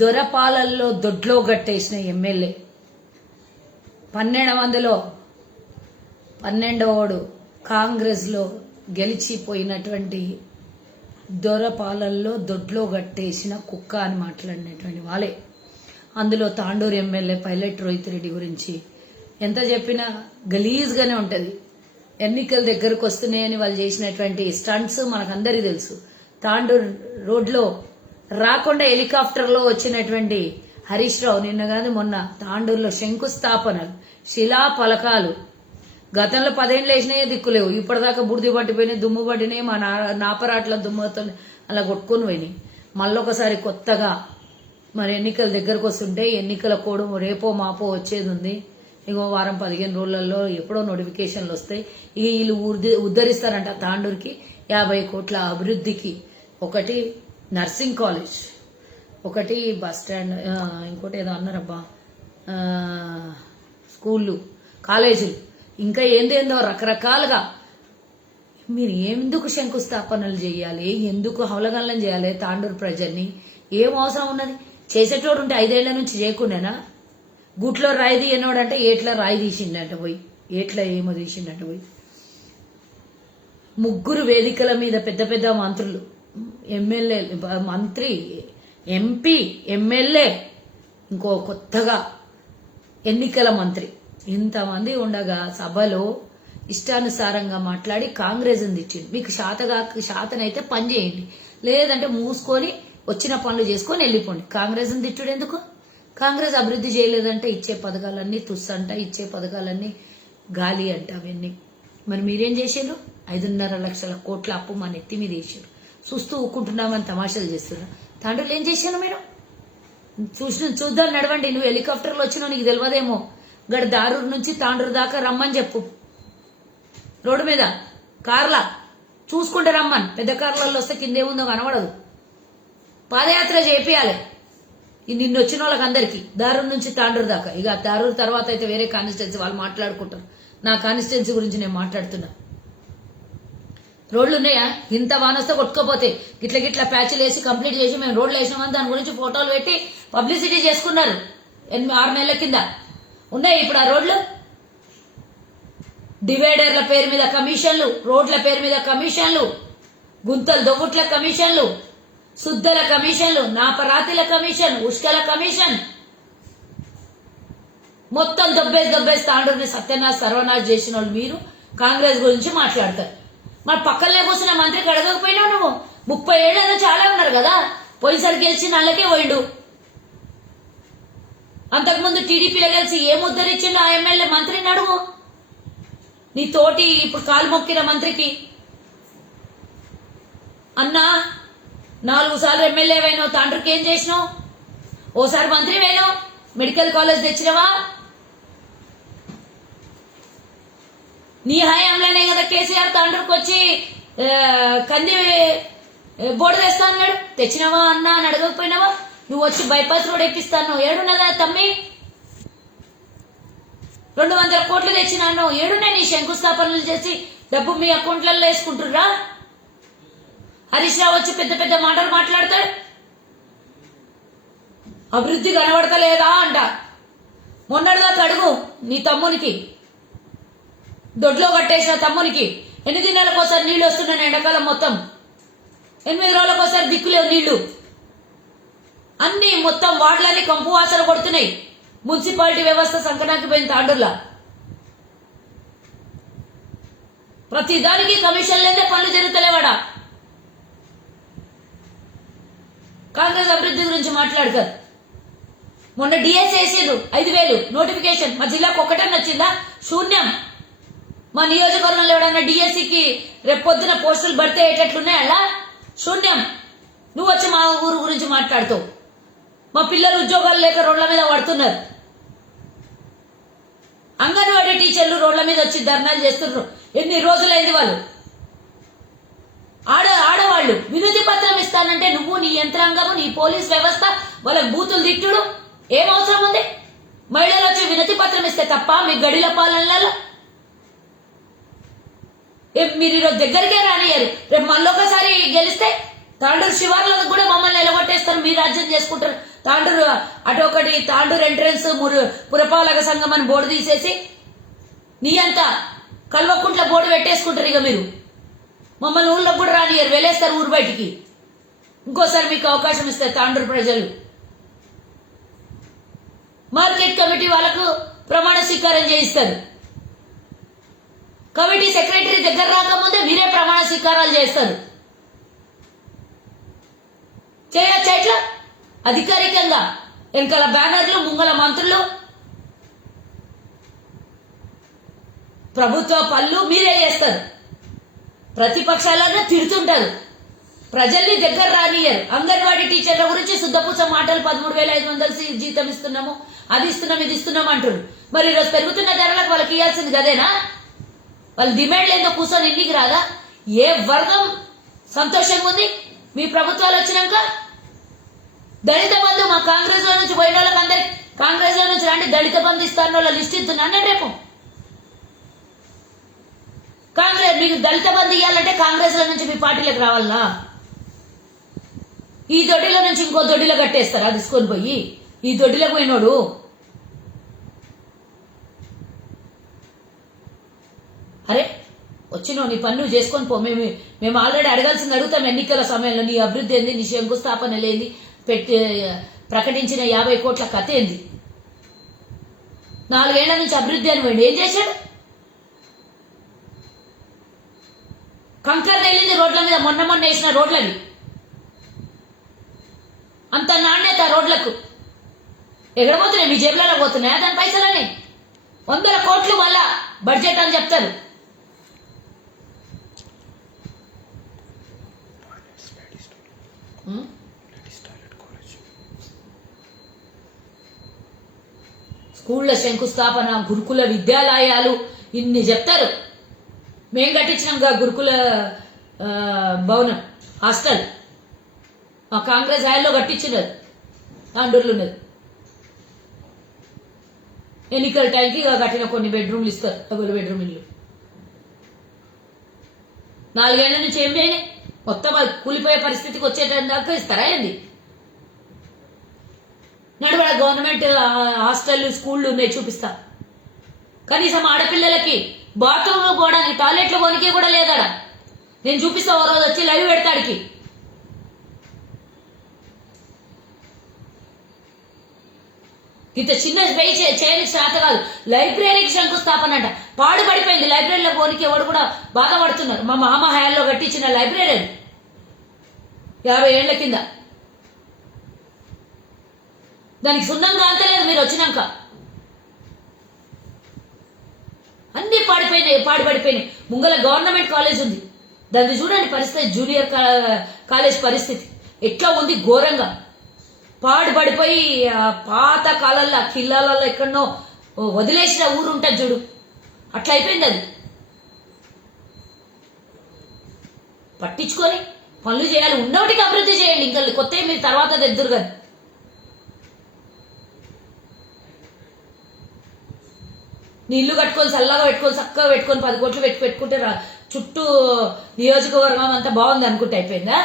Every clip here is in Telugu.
దొరపాలల్లో దొడ్లో గట్టేసిన ఎమ్మెల్యే. పన్నెండు వందలో పన్నెండవడు కాంగ్రెస్లో గెలిచిపోయినటువంటి దొరపాలల్లో దొడ్లో గట్టేసిన కుక్క అని మాట్లాడినటువంటి వాళ్ళే. అందులో తాండూరు ఎమ్మెల్యే పైలట్ రోహిత్ రెడ్డి గురించి ఎంత చెప్పినా గలీజ్గానే ఉంటుంది. ఎన్నికల దగ్గరకు వస్తున్నాయని వాళ్ళు చేసినటువంటి స్టంట్స్ మనకందరికీ తెలుసు. తాండూరు రోడ్లో రాకుండా హెలికాప్టర్లో వచ్చినటువంటి హరీష్ రావు నిన్న కానీ మొన్న తాండూరులో శంకుస్థాపనలు శిలా పలకాలు. గతంలో పదేళ్ళు వేసినాయే దిక్కులేవు ఇప్పటిదాకా బుడిది పట్టిపోయినాయి దుమ్ము పట్టినాయి మా నా నాపరాట్ల దుమ్ముతో అలా కొట్టుకొని పోయినాయి. మళ్ళొకసారి కొత్తగా మరి ఎన్నికల దగ్గరకు వస్తుంటే ఎన్నికల కోడ్ రేపో మాపో వచ్చేది ఉంది ఇంకో వారం పదిహేను రోజులలో ఎప్పుడో నోటిఫికేషన్లు వస్తాయి. ఇక వీళ్ళు ఉద్ధరిస్తారంట తాండూరుకి. యాభై కోట్ల అభివృద్ధికి ఒకటి నర్సింగ్ కాలేజ్. ఒకటి బస్ స్టాండ్ ఇంకోటి ఏదో అన్నారబ్బా. స్కూళ్ళు కాలేజీలు. ఇంకా ఏందేందో రకరకాలుగా. మీరు ఎందుకు శంకుస్థాపనలు చేయాలి? ఎందుకు హవలగల్లం చేయాలి? తాండూరు ప్రజల్ని ఏం అవసరం ఉన్నది? చేసేటోడు ఉంటే ఐదేళ్ళ నుంచి చేయకుండానా? గుట్లో రాయి తీయనోడంటే ఏట్లా రాయి తీసిండంట పోయి? ఏట్లా ఏమో తీసిండంట పోయి? ముగ్గురు వేదికల మీద పెద్ద పెద్ద మంత్రులు. ఎమ్మెల్యే మంత్రి ఎంపీ ఎమ్మెల్యే ఇంకో కొత్తగా ఎన్నికల మంత్రి. ఇంతమంది ఉండగా సభలో ఇష్టానుసారంగా మాట్లాడి కాంగ్రెస్ తిట్టింది. మీకు శాతగా శాతనైతే పని చేయండి. లేదంటే మూసుకొని వచ్చిన పనులు చేసుకొని వెళ్ళిపోండి. కాంగ్రెస్ తిట్టుడు ఎందుకు? కాంగ్రెస్ అభివృద్ధి చేయలేదంటే ఇచ్చే పథకాలన్నీ తుస్సంట ఇచ్చే పథకాలన్నీ గాలి అంట అవన్నీ. మరి మీరేం చేసారు ఐదున్నర లక్షల కోట్ల అప్పు మా నెత్తి మీద వేసారు చూస్తూ ఊక్కుంటున్నామని తమాషాలు చేస్తున్నారు తండ్రులు ఏం చేశాను మీరు చూసిన చూద్దాం నడవండి. నువ్వు హెలికాప్టర్లో వచ్చినావు నీకు తెలియదేమో. గడ దారూరు నుంచి తాండూరు దాకా రమ్మని చెప్పు. రోడ్డు మీద. కార్లా. చూసుకుంటే రమ్మని. పెద్ద కార్లలో వస్తే కిందేముందో కనబడదు. పాదయాత్ర చేపియాలి. నిన్న వచ్చిన వాళ్ళకి అందరికీ దారూరు నుంచి తాండూరు దాకా. ఇక దారూరు తర్వాత అయితే వేరే కాన్స్టిట్యున్సీ వాళ్ళు మాట్లాడుకుంటారు. నా కాన్స్టిట్యున్సీ గురించి నేను మాట్లాడుతున్నా. రోడ్లు ఉన్నాయా ఇంత వానొస్తే కొట్టుకోపోతే. గిట్ల గిట్ల ప్యాచ్లు వేసి కంప్లీట్ చేసి మేము రోడ్లు వేసినామని దాని గురించి ఫోటోలు పెట్టి పబ్లిసిటీ చేసుకున్నారు. ఎనిమిది ఆరు నెలల కింద. ఉన్నాయి ఇప్పుడు ఆ రోడ్లు? డివైడర్ల పేరు మీద కమిషన్లు రోడ్ల పేరు మీద కమిషన్లు గుంతలు దొగుట్ల కమిషన్లు శుద్ధల కమిషన్లు నాపరాతిల కమిషన్ ఉష్కల కమిషన్. మొత్తం దొబ్బేసి దొబ్బేసి తాండూరుని సత్యనాథ్ సర్వనాథ్ చేసిన వాళ్ళు మీరు. కాంగ్రెస్ గురించి మాట్లాడతారు. మరి పక్కనే కూర్చున్న మంత్రికి అడగకపోయినావు నువ్వు? ముప్పై ఏళ్ళు చాలా ఉన్నారు కదా. పోయినసారి గెలిచి నల్లకే పోయిండు. అంతకుముందు టీడీపీలో కలిసి ఏ ముద్దరిచ్చిండు ఆ ఎమ్మెల్యే మంత్రి అడుగు నీ తోటి ఇప్పుడు కాలు మొక్కిన మంత్రికి. అన్నా నాలుగు సార్లు ఎమ్మెల్యే అయినావు తండ్రికి ఏం చేసినావు? ఓసారి మంత్రి అయినావు మెడికల్ కాలేజ్ తెచ్చినవా? నీ హయాంలోనే కదా కేసీఆర్ తండ్రికి వచ్చి కంది బోర్డు తెస్తా అన్నాడు. తెచ్చినావా అన్నా అని అడగకపోయినావా? నువ్వు వచ్చి బైపాస్ రోడ్ ఎక్కిస్తాను ఏడున్నదా తమ్మి? రెండు వందల కోట్లు తెచ్చినాను ఏడున్నాయి నీ శంకుస్థాపనలు చేసి డబ్బు మీ అకౌంట్లలో వేసుకుంటుర్రా? హరీష్ రావు వచ్చి పెద్ద పెద్ద మాటలు మాట్లాడతాడు. అభివృద్ధి కనబడతలేదా అంట. మొన్నటిదాకా అడుగు నీ తమ్మునికి. దొడ్లో కట్టేసిన తమ్మునికి ఎన్ని దినాలకు ఒకసారి నీళ్ళు వస్తున్నాయి ఎండాకాలం మొత్తం? ఎనిమిది రోజులకు ఒకసారి దిక్కులేవు నీళ్ళు. అన్ని మొత్తం వార్డులన్నీ కంపు వాసన కొడుతున్నాయి. మున్సిపాలిటీ వ్యవస్థ సంకటానికి పోయింది తాండూర్లా. ప్రతి దానికి కమిషన్ లేదా పనులు జరుగుతలేవాడా. కాంగ్రెస్ అభివృద్ధి గురించి మాట్లాడతారు మొన్న డిఎస్ వేసిండ్రు ఐదు వేలు నోటిఫికేషన్. మా జిల్లాకు ఒకటే నచ్చిందా? శూన్యం. మా నియోజకవర్గంలో ఎవడన్నా డిఎస్సికి రేపు పొద్దున పోస్టులు పడితే ఏటట్లున్నాయి అలా? శూన్యం. నువ్వు వచ్చి మా ఊరు గురించి మాట్లాడుతావు. మా పిల్లలు ఉద్యోగాలు లేక రోడ్ల మీద పడుతున్నారు. అంగన్వాడీ టీచర్లు రోడ్ల మీద వచ్చి ధర్నాలు చేస్తున్నారు. ఎన్ని రోజులైంది వాళ్ళు? ఆడ ఆడవాళ్ళు వినతి పత్రం ఇస్తానంటే నువ్వు నీ యంత్రాంగము నీ పోలీస్ వ్యవస్థ వాళ్ళ బూతులు తిట్టుడు? ఏం అవసరం ఉంది? మహిళలు వచ్చి వినతి పత్రం ఇస్తే తప్ప మీ గడిల పాలనలలో మీరు ఈరోజు దగ్గరికే రానియరు రేపు మళ్ళీ ఒకసారి గెలిస్తే తాండూరు శివార్లకు కూడా మమ్మల్ని నిలబట్టేస్తారు మీరు రాజ్యం చేసుకుంటారు. తాండూరు అటు ఒకటి తాండూరు ఎంట్రన్స్ మురు పురపాలక సంఘం అని బోర్డు తీసేసి నీ అంతా కల్వకుంట్ల బోర్డు పెట్టేసుకుంటారు ఇక మీరు. మమ్మల్ని ఊళ్ళో కూడా రానియరు వెళ్ళేస్తారు ఊరు బయటికి. ఇంకోసారి మీకు అవకాశం ఇస్తారు తాండూరు ప్రజలు. మార్కెట్ కమిటీ వాళ్ళకు ప్రమాణ స్వీకారం చేయిస్తారు. కమిటీ సెక్రటరీ దగ్గర రాకముందే మీరే ప్రమాణ స్వీకారాలు చేస్తారు. చేయొచ్చా ఇట్లా? అధికారికంగా వెనకాల బ్యానర్లు ముంగల మంత్రులు. ప్రభుత్వ పనులు మీరే చేస్తారు. ప్రతిపక్షాలన్నా తిడుతుంటారు. ప్రజల్ని దగ్గర రానియరు అంగన్వాడీ టీచర్ల గురించి శుద్ధపూస మాటలు పదమూడు వేల ఐదు వందలు జీతం ఇస్తున్నాము అది ఇస్తున్నాం ఇది ఇస్తున్నాం అంటారు మరి ఈరోజు పెరుగుతున్న ధరలకు వాళ్ళకి ఇవ్వాల్సింది కదేనా వాళ్ళు డిమాండ్ లేదో కూర్చొని ఇంటికి రాదా? ఏ వర్గం సంతోషంగా ఉంది? మీ ప్రభుత్వాలు వచ్చినాక దళిత బంధు మా కాంగ్రెస్లో నుంచి పోయిన వాళ్ళకి అందరికి కాంగ్రెస్లో నుంచి రండి దళిత బంధు ఇస్తారని వాళ్ళు లిస్ట్ ఇస్తున్నాను రేపు. కాంగ్రెస్ మీకు దళిత బంధు ఇవ్వాలంటే కాంగ్రెస్లో నుంచి మీ పార్టీలకు రావాలనా? ఈ దొడ్డిలో నుంచి ఇంకో దొడ్డిలో కట్టేస్తారా తీసుకొని పోయి. ఈ దొడ్డిలో పోయినోడు అరే వచ్చినావు నీ పని నువ్వు చేసుకొని పో. మేము మేము ఆల్రెడీ అడగాల్సింది అడుగుతాం ఎన్నికల సమయంలో నీ అభివృద్ధి ఏంది నీ శంకుస్థాపన లేని పెట్టి ప్రకటించిన యాభై కోట్ల కథ ఏంది? నాలుగేళ్ళ నుంచి అభివృద్ధి అని వాడు ఏం చేశాడు? కంకర్ వెళ్ళింది రోడ్ల మీద మొన్న మొన్న వేసిన రోడ్లని. అంత నాణ్యత రోడ్లకు. ఎక్కడ పోతున్నాయి? మీ జేబులలో పోతున్నాయా? దాని పైసలని వందల కోట్లు మళ్ళా బడ్జెట్ అని చెప్తారు. స్కూళ్ళ శంకుస్థాపన గురుకుల విద్యాలయాలు ఇన్ని చెప్తారు. మేం కట్టించినాం గురుకుల భవనం హాస్టల్. మా కాంగ్రెస్ హయాంలో కట్టించినారు. తాండూరులో ఉన్నది. ఎన్నికల టైంకి కట్టిన కొన్ని బెడ్రూమ్లు ఇస్తారు. డబుల్ బెడ్రూమ్ ఇల్లు. నాలుగేళ్ళ నుంచి ఏం కొత్త కూలిపోయే పరిస్థితికి వచ్చేటందాకా ఇస్తారా ఏంది? నడువడ గవర్నమెంట్ హాస్టల్ స్కూళ్ళు ఉన్నాయి చూపిస్తా. కనీసం ఆడపిల్లలకి బాత్రూమ్ పోవడానికి టాయిలెట్లు కొనికే కూడా లేదాడ నేను చూపిస్తా ఓ రోజు వచ్చి లైవ్ పెడతాడికి ఇంత చిన్న వెయ్యి చేయడానికి శాత కాదు లైబ్రరీకి శంకుస్థాపన అంట. పాడు పడిపోయింది లైబ్రరీలో పోనీకి ఎవడు కూడా బాధపడుతున్నారు. మా మామ హయాల్లో కట్టించిన లైబ్రరీ అది. యాభై ఏళ్ళ కింద. దానికి సున్నంగా అంతలేదు మీరు వచ్చినాక. అన్ని పాడిపోయినాయి పాడి పడిపోయినాయి ముంగల గవర్నమెంట్ కాలేజ్ ఉంది. దాన్ని చూడండి పరిస్థితి జూనియర్ కాలేజ్ పరిస్థితి. ఎట్లా ఉంది ఘోరంగా. పాడు పడిపోయి పాత కాలంలో కిల్లాలలో ఎక్కడనో వదిలేసిన ఊరు ఉంటుంది చూడు. అట్లా అయిపోయింది అది. పట్టించుకొని పనులు చేయాలి. ఉన్నోటికి అభివృద్ధి చేయండి. ఇంకా కొత్త మీరు తర్వాత తెద్దురు కదా. నీళ్ళు కట్టుకొని చల్లగా పెట్టుకొని చక్కగా పెట్టుకొని పది కోట్లు పెట్టి పెట్టుకుంటే చుట్టూ నియోజకవర్గం అంతా బాగుంది అనుకుంటే అయిపోయిందా?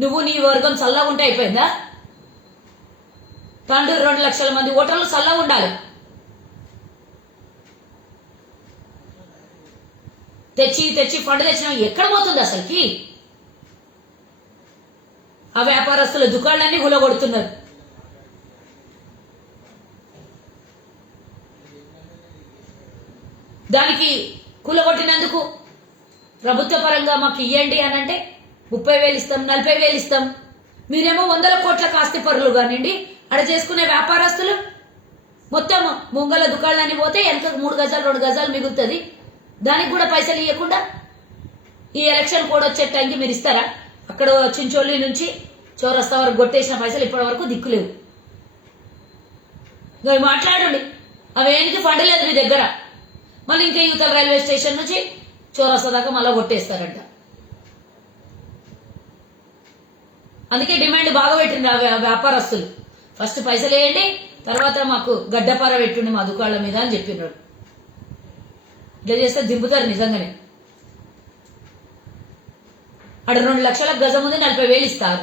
నువ్వు నీ వర్గం చల్లగా ఉంటే అయిపోయిందా? తండ్రి రెండు లక్షల మంది ఓటర్లు చల్లగా ఉండాలి. తెచ్చి తెచ్చి ఫండ్ తెచ్చిన ఎక్కడ పోతుంది అసలుకి? ఆ వ్యాపారస్తుల దుకాణాలన్నీ గులగొడుతున్నారు. దానికి కూలగొట్టినందుకు ప్రభుత్వ పరంగా మాకు ఇవ్వండి అని అంటే ముప్పై వేలు ఇస్తాం నలభై వేలు ఇస్తాం. మీరేమో వందల కోట్ల కాస్తి పరులు కానివ్వండి అడ చేసుకునే వ్యాపారస్తులు మొత్తం ముంగల దుకాళ్ళని పోతే వెనక మూడు గజాలు రెండు గజాలు మిగులుతుంది. దానికి కూడా పైసలు ఇవ్వకుండా ఈ ఎలక్షన్ కోడ్ వచ్చే టైంకి మీరు ఇస్తారా? అక్కడ చించోళ్ళి నుంచి చౌరస్తా వరకు కొట్టేసిన పైసలు ఇప్పటి వరకు దిక్కులేవు మరి మాట్లాడండి. అవి ఫండ్ లేదు మీ దగ్గర. మళ్ళీ ఇంకా యువతల రైల్వే స్టేషన్ నుంచి చౌరస్తా దాకా మళ్ళీ కొట్టేస్తారంట. అందుకే డిమాండ్ బాగా పెట్టింది ఆ వ్యా- వ్యాపారస్తులు. ఫస్ట్ పైసలు వేయండి తర్వాత మాకు గడ్డపార పెట్టుండి మా దుకాళ్ళ మీద అని చెప్పినాడు ఇట్లా చేస్తే దింపుతారు నిజంగానే. అక్కడ రెండు లక్షల గజం ఉంది నలభై వేలు ఇస్తారు.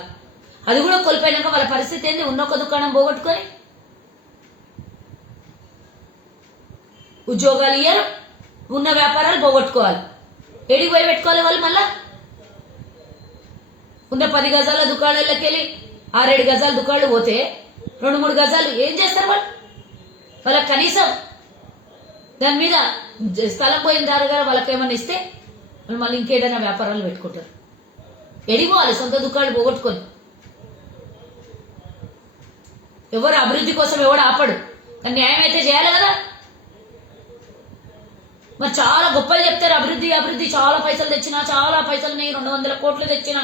అది కూడా కోల్పోయినాక వాళ్ళ పరిస్థితి ఏంది? ఉన్న ఒక దుకాణం పోగొట్టుకొని ఉద్యోగాలు ఇయ్యారు ఉన్న వ్యాపారాలు పోగొట్టుకోవాలి. ఏడికి పోయి పెట్టుకోవాలి వాళ్ళు మళ్ళా? ఉన్న పది గజాల దుకాణాల్లోకి వెళ్ళి ఆరేడు గజాల దుకాణాలు పోతే రెండు మూడు గజాలు ఏం చేస్తారు వాళ్ళు? వాళ్ళకి కనీసం దాని మీద స్థలం పోయిన దారుగా వాళ్ళకి ఏమైనా ఇస్తే మళ్ళీ ఇంకేదైనా వ్యాపారాలు పెట్టుకుంటారు. ఎడిపోవాలి సొంత దుకాణాలు పోగొట్టుకొని. ఎవరు అభివృద్ధి కోసం ఎవడు ఆపడు. కానీ న్యాయం అయితే చేయాలి కదా. మరి చాలా గొప్పలు చెప్తారు అభివృద్ధి అభివృద్ధి చాలా పైసలు తెచ్చినా చాలా పైసలు నేను రెండు వందల కోట్లు తెచ్చినా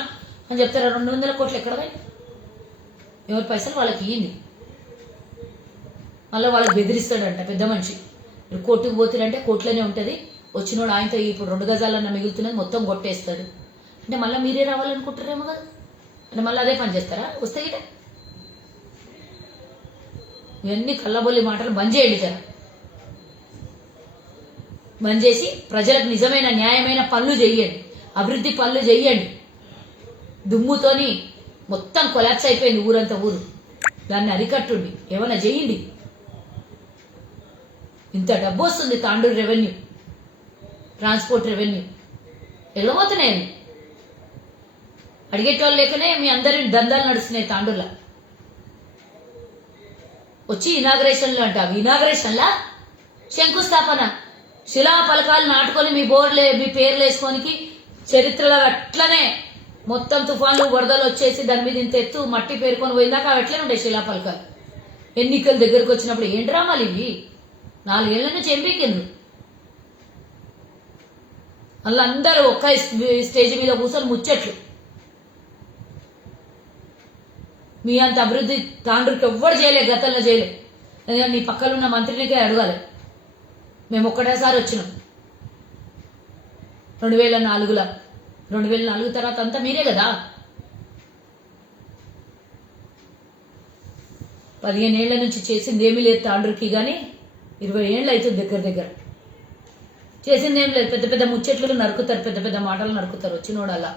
అని చెప్తారు. రెండు వందల కోట్లు ఎక్కడ పోయి ఎవరి పైసలు వాళ్ళకి ఇయ్యింది మళ్ళీ వాళ్ళకి బెదిరిస్తాడంట పెద్ద మనిషి. మీరు కోర్టుకు పోతులంటే కోర్టులోనే ఉంటుంది. వచ్చినోడు ఆయనతో ఇప్పుడు రెండు గజాలన్న మిగులుతున్నది మొత్తం కొట్టేస్తాడు. అంటే మళ్ళీ మీరే రావాలనుకుంటారేమో కదా అంటే మళ్ళీ అదే పని చేస్తారా? వస్తే గిట ఇవన్నీ కళ్ళబొల్లి మాటలు బంద్ చేయండి జర. బంద్ చేసి ప్రజలకు నిజమైన న్యాయమైన పనులు చేయండి అభివృద్ధి పనులు చేయండి దుమ్ముతోని మొత్తం కొలాప్స్ అయిపోయింది ఊరంతా ఊరు. దాన్ని అరికట్టుండి. ఏమైనా చేయండి. ఇంత డబ్బు వస్తుంది తాండూరు రెవెన్యూ. Transport revenue. ఎగబోతున్నాయి అడిగేటోళ్ళు లేకనే మీ అందరి దందాలు నడుస్తున్నాయి తాండూరులో. వచ్చి ఇనాగ్రేషన్లు అంట ఇనాగ్రేషన్లా? శంకుస్థాపన. శిలా పలకాలు నాటుకొని మీ బోర్డులే మీ పేర్లు వేసుకోనికి చరిత్రలో అట్లనే మొత్తం తుఫాన్లు వరదలు వచ్చేసి దాని మీద ఇంత ఎత్తు మట్టి పేరుకొని పోయిందాక అవి ఎట్లనే ఉండే శిలా పలకాలు. ఎన్నికల దగ్గరకు వచ్చినప్పుడు ఏం డ్రామాలు ఇవి? నాలుగేళ్ళ నుంచి ఎంపీకిండ్రు అందరూ ఒక్క స్టేజ్ మీద కూర్చొని ముచ్చట్లు. మీ అంత అభివృద్ధి తాండ్రుకి ఎవ్వరు చేయలే గతంలో చేయలేదు అందుకని నీ పక్కన ఉన్న మంత్రినికే అడగాలి. మేము ఒక్కటేసారి వచ్చినాం. రెండు వేల నాలుగులో రెండు వేల నాలుగు తర్వాత అంతా మీరే కదా? పదిహేను ఏళ్ళ నుంచి చేసింది ఏమీ లేదు తాండ్రుకి కానీ ఇరవై ఏళ్ళు అవుతుంది దగ్గర దగ్గర. చేసింది ఏం లేదు. పెద్ద పెద్ద ముచ్చట్లు నరుకుతారు పెద్ద పెద్ద మాటలు నరుకుతారు వచ్చినోడు అలా